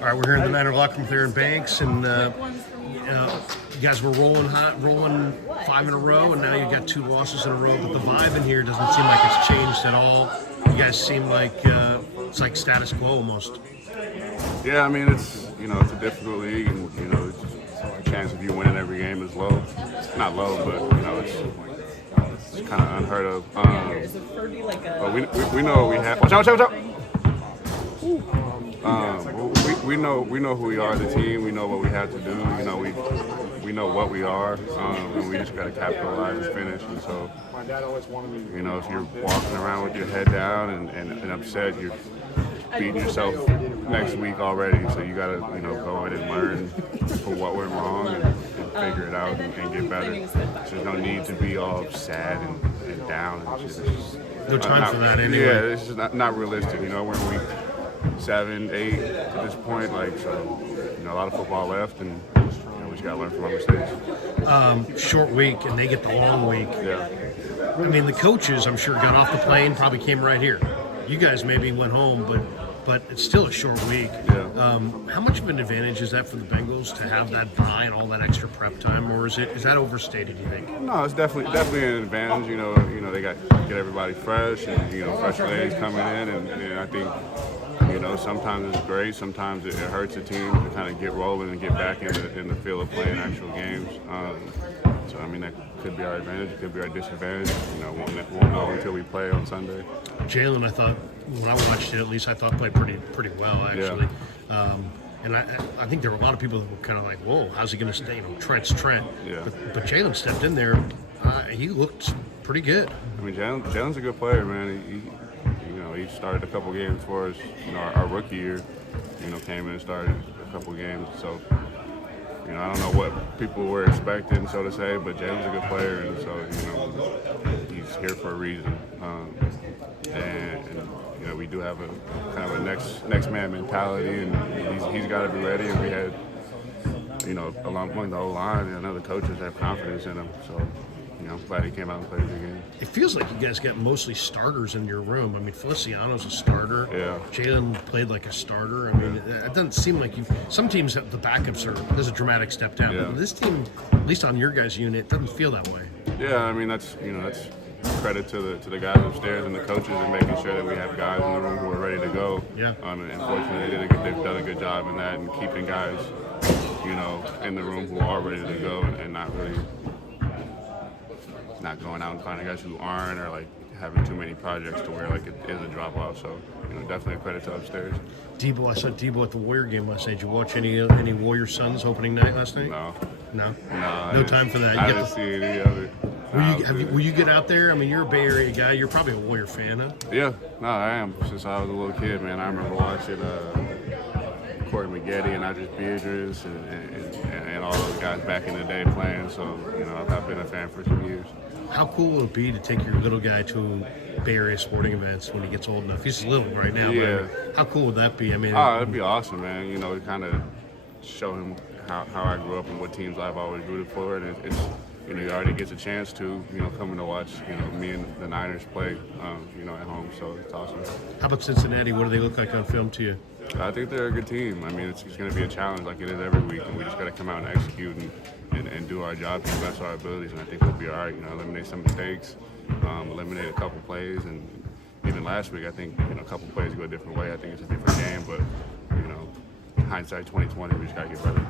All right, we're here in the Niner locker room there in Banks, and you guys were rolling hot, rolling 5 in a row, and now you got 2 losses in a row. But the vibe in here doesn't seem like it's changed at all. You guys seem like it's like status quo almost. Yeah, I mean it's it's a difficult league, and the chance of you winning every game is low. Not low, but it's kind of unheard of. But we know what we have. Watch out! We know who we are as a team. We know what we have to do. We know what we are, and we just got to capitalize and finish. And so, if you're walking around with your head down and upset, you're beating yourself next week already. So you got to go in and learn from what went wrong and figure it out and get better. There's no need to be all sad and down. It's just no time for that anyway. Yeah, it's just not realistic. We're in week 7, 8 at this point. A lot of football left, and we just got to learn from our mistakes. Short week, and they get the long week. Yeah. I mean, the coaches, I'm sure, got off the plane, probably came right here. You guys maybe went home, but it's still a short week. Yeah. How much of an advantage is that for the Bengals to have that bye and all that extra prep time, or is that overstated? Do you think? No, it's definitely an advantage. They got get everybody fresh, and fresh legs coming in, and I think. Sometimes it's great. Sometimes it hurts a team to kind of get rolling and get back in the field of playing actual games. So I mean that could be our advantage. It could be our disadvantage. Won't know until we play on Sunday. Jaylon, I thought when I watched it, at least I thought played pretty well actually. Yeah. And I think there were a lot of people that were kind of like, "Whoa, how's he going to stay?" Trent's Trent. Yeah. But Jaylon stepped in there. He looked pretty good. I mean, Jaylon's a good player, man. He started a couple games for us. Our rookie year, came in and started a couple games. So, I don't know what people were expecting, so to say, but Jalen's a good player, and so, he's here for a reason. And we do have a kind of a next man mentality, and he's got to be ready. And we had, among the whole line, and other coaches have confidence in him. So. I'm glad he came out and played the game. It feels like you guys got mostly starters in your room. I mean, Feliciano's a starter. Yeah. Jaylon played like a starter. I mean, it doesn't seem like some teams, the backups there's a dramatic step down. Yeah. But this team, at least on your guys' unit, doesn't feel that way. Yeah, I mean, that's credit to the guys upstairs and the coaches and making sure that we have guys in the room who are ready to go. Yeah. And fortunately, they've done a good job in that and keeping guys, in the room who are ready to go and not really not going out and finding guys who aren't, or like having too many projects to where like it is a drop off. So definitely a credit to upstairs. Debo, I saw Debo at the Warrior game last night. Did you watch any Warrior Suns opening night last night? No. No time for that. I didn't see any of it. Will you get out there? I mean, you're a Bay Area guy. You're probably a Warrior fan, huh? Yeah, no, I am. Since I was a little kid, man, I remember watching Corey Maggette and Idris Beatrice and all those guys back in the day playing. So I've been a fan for some years. How cool will it be to take your little guy to Bay Area sporting events when he gets old enough? He's little right now. Yeah. But how cool would that be? I mean, it'd be awesome, man. To kind of show him how I grew up and what teams I've always rooted for, and it's he already gets a chance to coming to watch me and the Niners play at home. So it's awesome. How about Cincinnati? What do they look like on film to you? I think they're a good team. I mean, it's going to be a challenge like it is every week, and we just got to come out and execute and do our job to the best of our abilities, and I think we'll be all right. Eliminate some mistakes, eliminate a couple plays, and even last week, I think a couple plays go a different way. I think it's a different game, but hindsight 2020, we just got to get better.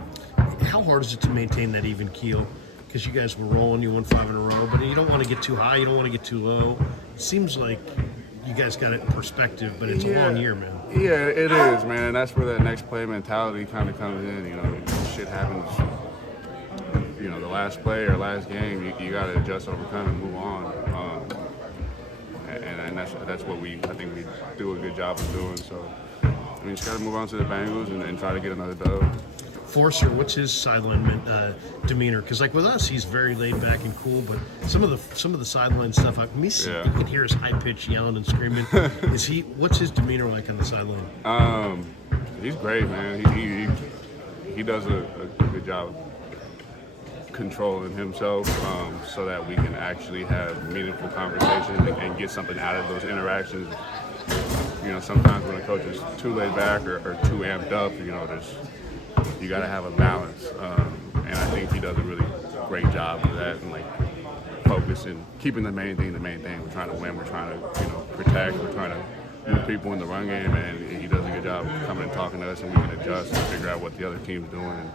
How hard is it to maintain that even keel? Because you guys were rolling, you won 5 in a row, but you don't want to get too high, you don't want to get too low. It seems like you guys got it in perspective, but it's a long year, man. Yeah, it is, man, and that's where that next play mentality kind of comes in. Shit happens. The last play or last game, you got to adjust, overcome, and move on. And that's what I think we do a good job of doing. So, just got to move on to the Bengals and try to get another dub. Forster, what's his sideline demeanor? Because like with us, he's very laid back and cool. But some of the sideline stuff, you can hear his high pitch yelling and screaming. What's his demeanor like on the sideline? He's great, man. He does a good job controlling himself, so that we can actually have meaningful conversations and get something out of those interactions. sometimes when a coach is too laid back or too amped up, you got to have a balance. And I think he does a really great job of that, and like focusing, keeping the main thing. We're trying to win. We're trying to protect. We're trying to move people in the run game, and he does a good job of coming and talking to us, and we can adjust and figure out what the other team's doing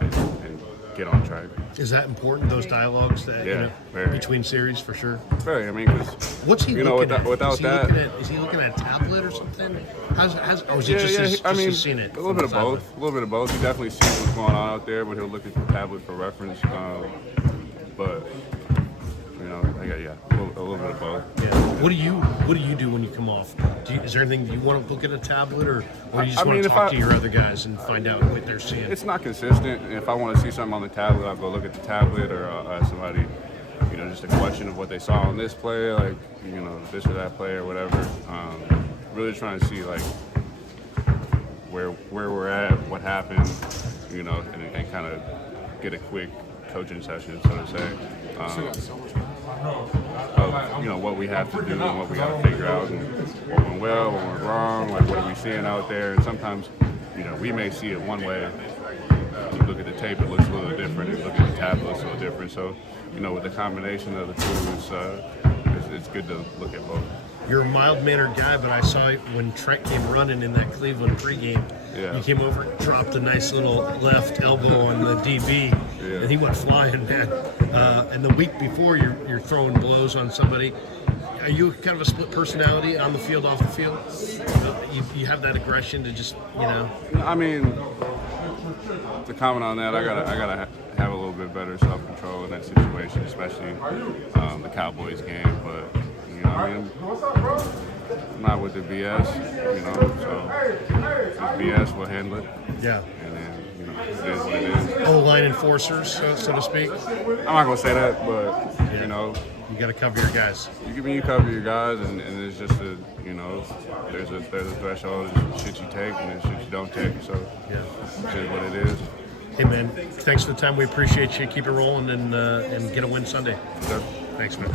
and get on track. Is that important? Those dialogues that between series for sure. Very. I mean, because what's he looking at? Without that, is he looking at a tablet or something? Or is it just seen it? A little bit of both. A little bit of both. He definitely sees what's going on out there, but he'll look at the tablet for reference. But a little bit of both. Yeah. What do you do when you come off? Is there anything you want to look at a tablet, or you just want to talk to your other guys and find out what they're seeing? It's not consistent. If I want to see something on the tablet, I'll go look at the tablet, or I'll ask somebody, just a question of what they saw on this play, like this or that play or whatever. Really trying to see like where we're at, what happened, and kind of get a quick coaching session, so to say. What we have to do and what we got to figure out, and what went well, what went wrong, like what are we seeing out there. And sometimes, we may see it one way. You look at the tape, it looks a little different. You look at the tablet, it looks a little different. So, with the combination of the two, it's good to look at both. You're a mild-mannered guy, but I saw when Trent came running in that Cleveland pregame. Yeah. You came over, dropped a nice little left elbow on the DB, and he went flying, man. And the week before, you're throwing blows on somebody. Are you kind of a split personality on the field, off the field? You have that aggression to just, I mean, to comment on that, I gotta have a little bit better self-control in that situation, especially the Cowboys game. But I'm not with the BS, so if it's BS, we'll handle it. Yeah. And then, it is what it is. O-line enforcers, so to speak. I'm not going to say that, but, You got to cover your guys. You cover your guys, and it's just there's a threshold. There's shit you take, and there's shit you don't take. So, it's just what it is. Hey, man, thanks for the time. We appreciate you. Keep it rolling and get a win Sunday. Sure. Thanks, man.